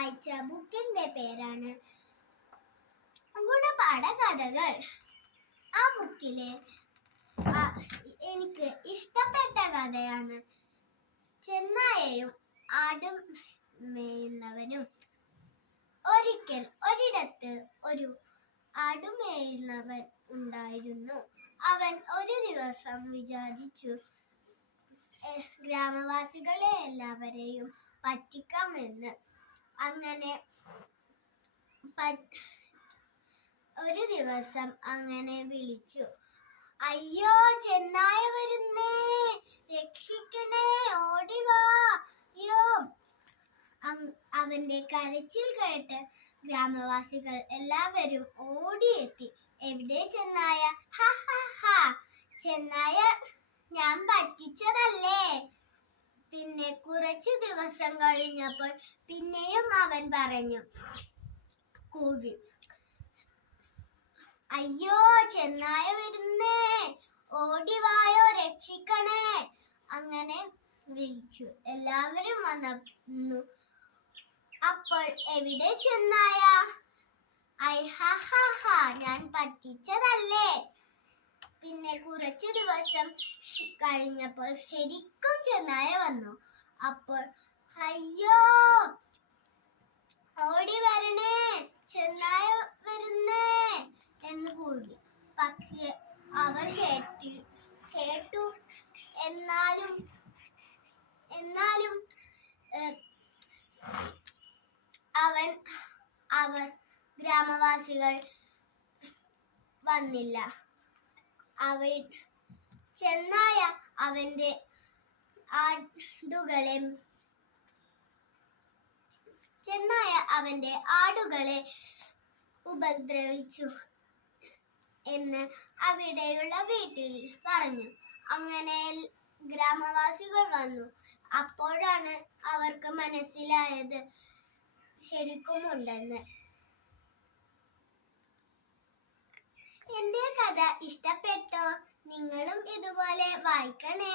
വായിച്ച ബുക്കിന്റെ പേരാണ് ഗുണപാഠ കഥകൾ ആ ബുക്കിലെ എനിക്ക് ഇഷ്ടപ്പെട്ട കഥയാണ് ചെന്നായയും ആടും മേയുന്നവനും. ഒരിക്കൽ ഒരിടത്ത് ഒരു ആടുമേയുന്നവൻ ഉണ്ടായിരുന്നു. അവൻ ഒരു ദിവസം വിചാരിച്ചു "എഹ്, ഗ്രാമവാസികളെ എല്ലാവരെയും പറ്റിക്കാമെന്ന് അങ്ങനെ ഒരു ദിവസം അങ്ങനെ വിളിച്ചു. അയ്യോ ചെന്നായ വരുന്നേ രക്ഷിക്കണേ ഓടിവാ അവന്റെ കരച്ചിൽ കേട്ട് ഗ്രാമവാസികൾ എല്ലാവരും ഓടിയെത്തി. എവിടെ ചെന്നായ? ഹ ഹ ഹ ചെന്നായ ഞാൻ പറ്റിച്ചതല്ലേ. പിന്നെ കുറച്ചു ദിവസം കഴിഞ്ഞപ്പോൾ പിന്നെയും അവൻ പറഞ്ഞു കൂവി അയ്യോ ചെന്നായ വരുന്നേ ഓടിവായോ രക്ഷിക്കണേ അങ്ങനെ വിളിച്ചു. എല്ലാവരും വന്നു. അപ്പോൾ എവിടെ ചെന്നായ? ഐ ഹ ഹാ ഹാ ഞാൻ പറ്റിച്ചതല്ലേ? കുറച്ചു ദിവസം കഴിഞ്ഞപ്പോൾ ശരിക്കും ചെന്നായ വന്നു. അപ്പോൾ അയ്യോ ഓടി വരണേ ചെന്നായ വരുന്നേ എന്ന് കൂടി പക്ഷെ അവൻ കേട്ടി കേട്ടു. എന്നാലും എന്നാലും അവൻ അവർ ഗ്രാമവാസികൾ വന്നില്ല. അവ ചെന്നായ അവന്റെ ആടുകളെ ചെന്നായ അവന്റെ ആടുകളെ ഉപദ്രവിച്ചു എന്ന് അവിടെയുള്ള വീട്ടിൽ പറഞ്ഞു. അങ്ങനെ ഗ്രാമവാസികൾ വന്നു. അപ്പോഴാണ് അവർക്ക് മനസ്സിലായത് ശരിക്കും എന്റെ കഥ ഇഷ്ടപ്പെട്ടോ? നിങ്ങളും ഇതുപോലെ വായിക്കണേ.